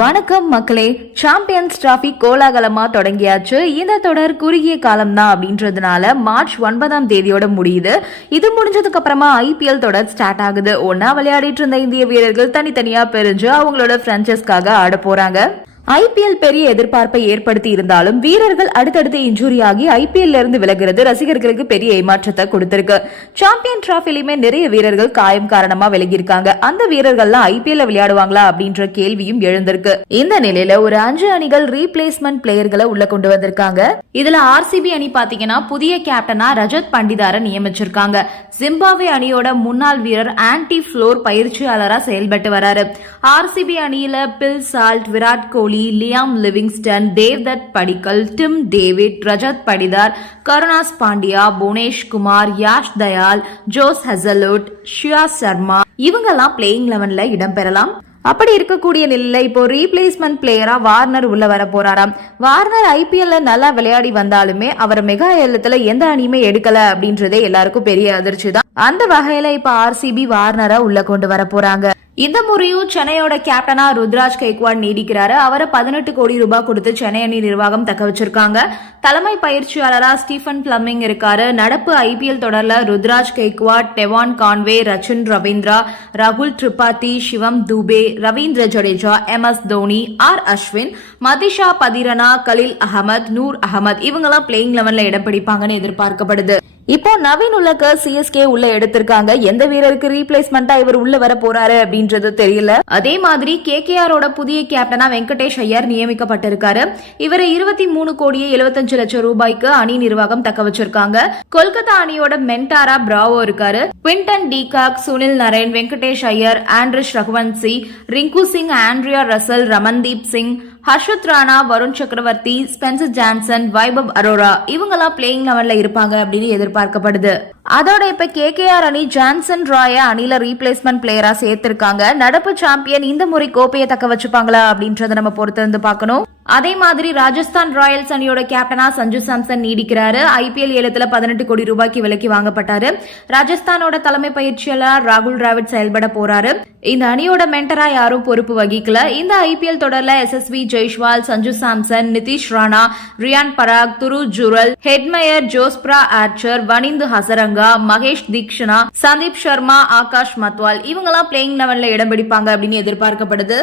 வணக்கம் மக்களே champions trophy கோலாகலமாக தொடங்கியாச்சு. இந்த தொடர் குறுகிய காலம் தான் அப்படின்றதுனால மார்ச் ஒன்பதாம் தேதியோட முடியுது. இது முடிஞ்சதுக்கு அப்புறமா ஐபிஎல் தொடர் ஸ்டார்ட் ஆகுது. ஒன்னா விளையாடிட்டு இருந்த இந்திய வீரர்கள் தனித்தனியா பிரிஞ்சு அவங்களோட ஃப்ரெஞ்சஸ்க்காக ஆட போறாங்க. ஐபிஎல் பெரிய எதிர்பார்ப்பை ஏற்படுத்தி இருந்தாலும் வீரர்கள் அடுத்தடுத்து இன்ஜூரியாகி ஆகி ஐபிஎல்ல இருந்து விலகிறது. ரசிகர்களுக்கு பெரிய ஏமாற்றத்தை கொடுத்திருக்கு. சாம்பியன் டிராஃபிலுமே நிறைய வீரர்கள் காயம் காரணமா விலகியிருக்காங்க. அந்த வீரர்கள்லாம் ஐபிஎல்ல விளையாடுவாங்களா அப்படின்ற கேள்வியும் எழுந்திருக்கு. இந்த நிலையில ஒரு அஞ்சு அணிகள் ரீப்ளேஸ்மெண்ட் பிளேயர்களை உள்ள கொண்டு வந்திருக்காங்க. இதுல ஆர்சிபி அணி பாத்தீங்கன்னா புதிய கேப்டனா ரஜத் பண்டிதார நியமிச்சிருக்காங்க. ஜிம்பாப்வே அணியோட முன்னாள் வீரர் ஆன்டி ஃப்ளோர் பயிற்சியாளரா செயல்பட்டு வராரு. ஆர்சிபி அணியில Phil Salt Virat Kohli Liam Livingstone Devdutt Padikkal Tim David Rajat Patidar Krunal Pandya Bhuvanesh Kumar Yash Dayal Josh Hazlewood ஷியா சர்மா இவங்கெல்லாம் பிளேயிங் லெவன்ல இடம்பெறலாம் அப்படி இருக்கக்கூடிய நிலையில இப்போ ரீப்ளேஸ்மெண்ட் பிளேயரா வார்னர் உள்ள வர போறாராம். வார்னர் ஐபிஎல்ல நல்லா விளையாடி வந்தாலுமே அவர் மெகா ஏலத்துல எந்த அணியுமே எடுக்கல அப்படின்றதே எல்லாருக்கும் பெரிய அதிர்ச்சி தான் அந்த வகையில இப்ப ஆர்சிபி வார்னரா உள்ள கொண்டு வர போறாங்க. இந்த முறையும் சென்னையோட கேப்டனா ருத்ராஜ் கைக்வாட் நீடிக்கிறாரு. அவரை பதினெட்டு கோடி ரூபாய் கொடுத்து சென்னை அணி நிர்வாகம் தக்க வச்சிருக்காங்க. தலைமை பயிற்சியாளரா ஸ்டீஃபன் பிளம்மிங் இருக்காரு. நடப்பு ஐபிஎல் தொடர்ல ருத்ராஜ் கைக்வாட் டெவான் கான்வே ரச்சின் ரவீந்திரா ராகுல் Tripathi Shivam Dube Ravindra Jadeja M S Dhoni R Ashwin Matheesha Pathirana Khaleel Ahmed Noor Ahmad இவங்கெல்லாம் பிளேயிங் லெவன்ல இடம் பிடிப்பாங்கன்னு எதிர்பார்க்கப்படுது. இப்போ நவீன் உள்ளக்க சிஎஸ்கே உள்ள எடுத்திருக்காங்க. எந்த வீரருக்கு ரீப்ளேஸ்மெண்டா இவர் உள்ள வர போறாரு அப்படின்றது தெரியல. அதே மாதிரி கேகேஆரோட புதிய கேப்டனா வெங்கடேஷ் ஐயர் நியமிக்கப்பட்டிருக்காரு. இவரை இருபத்தி மூணு கோடியே எழுபத்தஞ்சு லட்சம் ரூபாய்க்கு அணி நிர்வாகம் தக்க வச்சிருக்காங்க. கொல்கத்தா அணியோட மென்டாரா பிராவோ இருக்காரு. Quinton de Kock Sunil Narine Venkatesh Iyer Angkrish Raghuvanshi Rinku Singh Andre Russell Ramandeep Singh Harshit Rana Varun Chakravarthy Spencer Johnson Vaibhav Arora இவங்கெல்லாம் பிளேயிங் லெவன்ல இருப்பாங்க அப்படின்னு எதிர்பார்க்கப்படுது. அதோட இப்ப கேகேஆர் அணி ஜான்சன் ராய அணில ரீப்ளேஸ்மெண்ட் பிளேயரா சேர்த்திருக்காங்க. நடப்பு சாம்பியன் இந்த முறை கோப்பையை தக்க வச்சுப்பாங்களா அப்படின்றத நம்ம பொறுத்திருந்து பார்க்கணும். அதே மாதிரி ராஜஸ்தான் ராயல்ஸ் அணியோட கேப்டனா சஞ்சு சாம்சன் நீடிக்கிறாரு. ஐபிஎல் ஏலத்துல பதினெட்டு கோடி ரூபாய்க்கு விலைக்கு வாங்கப்பட்டாரு. ராஜஸ்தானோட தலைமை பயிற்சியாளர் ராகுல் டிராவிட் செயல்பட போறாரு. இந்த அணியோட மென்டரா யாரும் பொறுப்பு வகிக்கல. இந்த ஐபிஎல் தொடர்ல Yashasvi Jaiswal Sanju Samson Nitish Rana Riyan Parag Dhruv Jurel Hetmyer Jofra Archer Wanindu Hasaranga Maheesh Theekshana Sandeep Sharma Akash Madhwal இவங்கெல்லாம் பிளேயிங் லெவன்ல இடம் பிடிப்பாங்க அப்படின்னு எதிர்பார்க்கப்படுது.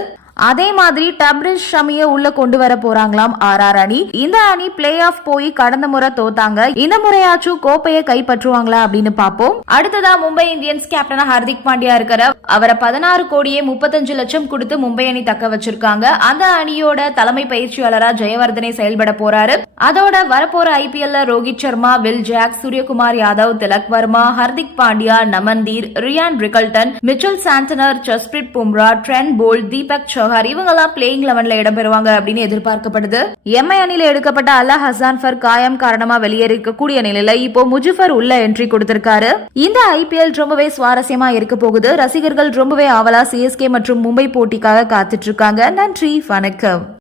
அதே மாதிரி டப்ரிஸ் ஷமிய உள்ள கொண்டு வர போறாங்களாம் ஆர் ஆர் அணி. இந்த அணி பிளே ஆஃப் போய் கடந்த முறை தோத்தாங்க. இந்த முறையாச்சும் கோப்பையை கைப்பற்றுவாங்களா அப்படின்னு பாப்போம் அடுத்ததா மும்பை இந்தியன்ஸ் கேப்டனா ஹர்திக் பாண்டியா இருக்கிற அவரை பதினாறு கோடியே முப்பத்தஞ்சு லட்சம் கொடுத்து மும்பை அணி தக்க வச்சிருக்காங்க. அந்த அணியோட தலைமை பயிற்சியாளரா ஜெயவர்தனை செயல்பட போறாரு. அதோட வரப்போற ஐபிஎல்ல Rohit Sharma Will Jacks Suryakumar Yadav Tilak Varma Hardik Pandya Naman Dhir Ryan Rickelton Mitchell Santner Jasprit Bumrah Trent Boult Deepak சௌஹார் இவங்கெல்லாம் பிளேயிங் லெவன்ல இடம்பெறுவாங்க அப்படின்னு எதிர்பார்க்கப்படுது. எம்ஐ அணியில எடுக்கப்பட்ட அல்லா ஹசான் ஃபர் காயம் காரணமா வெளியேறிக்கக்கூடிய நிலையில இப்போ முஜிஃபர் உள்ள என்ட்ரி கொடுத்திருக்காரு. இந்த ஐபிஎல் ரொம்பவே சுவாரஸ்யமா இருக்க போகுது. ரசிகர்கள் ரொம்பவே ஆவலா சிஎஸ்கே மற்றும் மும்பை போட்டிக்காக காத்துட்டு இருக்காங்க. நன்றி வணக்கம்.